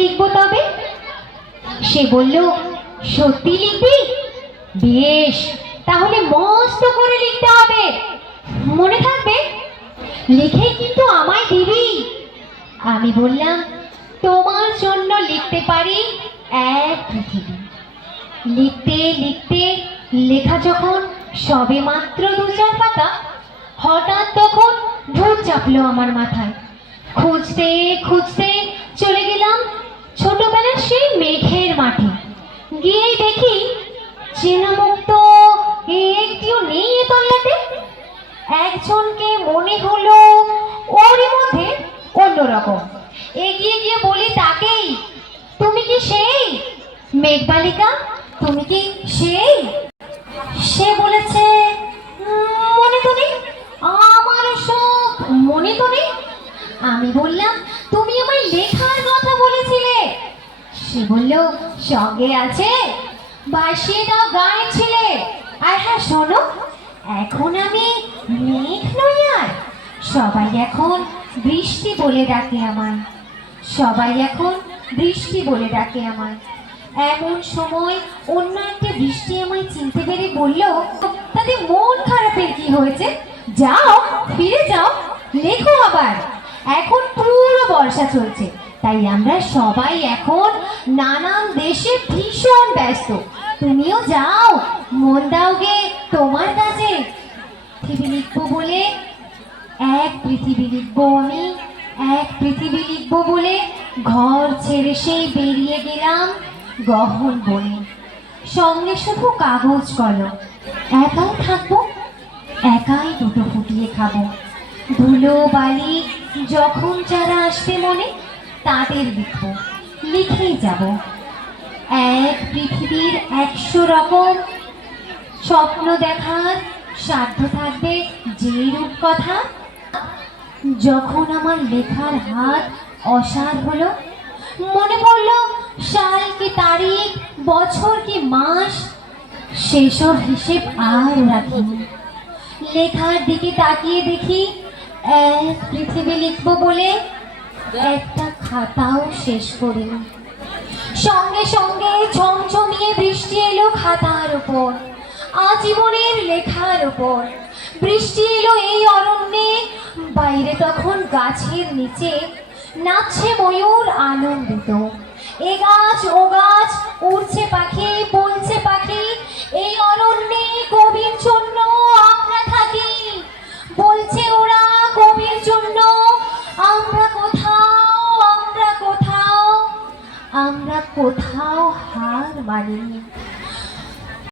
লিখবো তবে? সে বলল, সত্যি লিখবি? বেশ, তাহলে মস্ত করে লিখতে হবে, মনে থাকবে? লিখে কিন্তু আমায় দিবি। আমি বললাম, তোমার জন্য লিখতে পারি এক পৃথিবী। লিখতে লিখতে লেখা যখন সবে মাত্র 2-4 পাতা, হঠাৎ তখন ভূত চাপলো আমার মাথায়। খুঁজতে খুঁজতে চলে গেলাম ছোটবেলার সেই মেঘের মাঠে। গিয়ে দেখি চেনা মুখ তো একটিও নেই এ তল্লাটে। একজনকে মনে হলো ওরই মধ্যে অন্যরকম। এগিয়ে গিয়ে বলি তাকেই, তুমি কি সেই মেঘবালিকা? তুমি কি সেই? সে বলেছে, মনে তো নেই, আমার সব মনে তো নেই। আমি বললাম, তুমি আমায় লেখার কথা বলেছিলে। সে বলল, সঙ্গে আছে, ভাসিয়ে দাও গায়ের ছেলে। আর হ্যাঁ শোনো, এখন আমি মেঘ নই আর, সবাই এখন বৃষ্টি বলে ডাকে আমায়। সবাই এখন বৃষ্টি বলে ডাকে আমায়। এমন সময় অন্য একটা বৃষ্টি আমায় চিনতে পেরে বলল, তাতে মন খারাপের কি হয়েছে? যাও, ফিরে যাও, লেখো আবার। এখন পুরো বর্ষা চলছে, তাই আমরা সবাই এখন নানান দেশে ভীষণ ব্যস্ত। তুমিও যাও, মন দাও গে তোমার কাজে। পৃথিবী লিখবো বলে এক পৃথিবী লিখবো আমি, এক পৃথিবী লিখবো বলে ঘর ছেড়ে সেই বেরিয়ে গেলাম গহন বনে। সঙ্গে শুধু কাগজ কলম, একাই থাকবো, একাই দুটো ফুটিয়ে খাবো। ধুলো বালি যখন যারা আসবে মনে, তাদের লিখবো, লিখেই যাব। এক পৃথিবীর 100 রকম স্বপ্ন দেখার সাধ্য থাকবে যে রূপকথা। যখন আমার লেখার হাত অসাড় হলো, মনে পড়লো সাল কি তারিখ, বছর কি মাস, সেসব হিসেব আর রাখিনি। লেখার দিকে তাকিয়ে দেখি এক পৃথিবী লিখবো বলে একটা খাতাও শেষ করিনি। সঙ্গে সঙ্গে ঝমঝমিয়ে বৃষ্টি এলো খাতার উপর, আজীবনের লেখার উপর। বৃষ্টি এলো এই অরণ্যে, বাইরে তখন গাছের নিচে নাচছে ময়ূর আনন্দিত। এ গাছ ও গাছ, উড়ছে পাখি, বলছে পাখি, এই অরণ্যে কবির জন্য আমরা থাকি। বলছে ওরা কবির জন্য আমরা কোথাও, আমরা কোথাও, আমরা কোথাও হার মানিনি।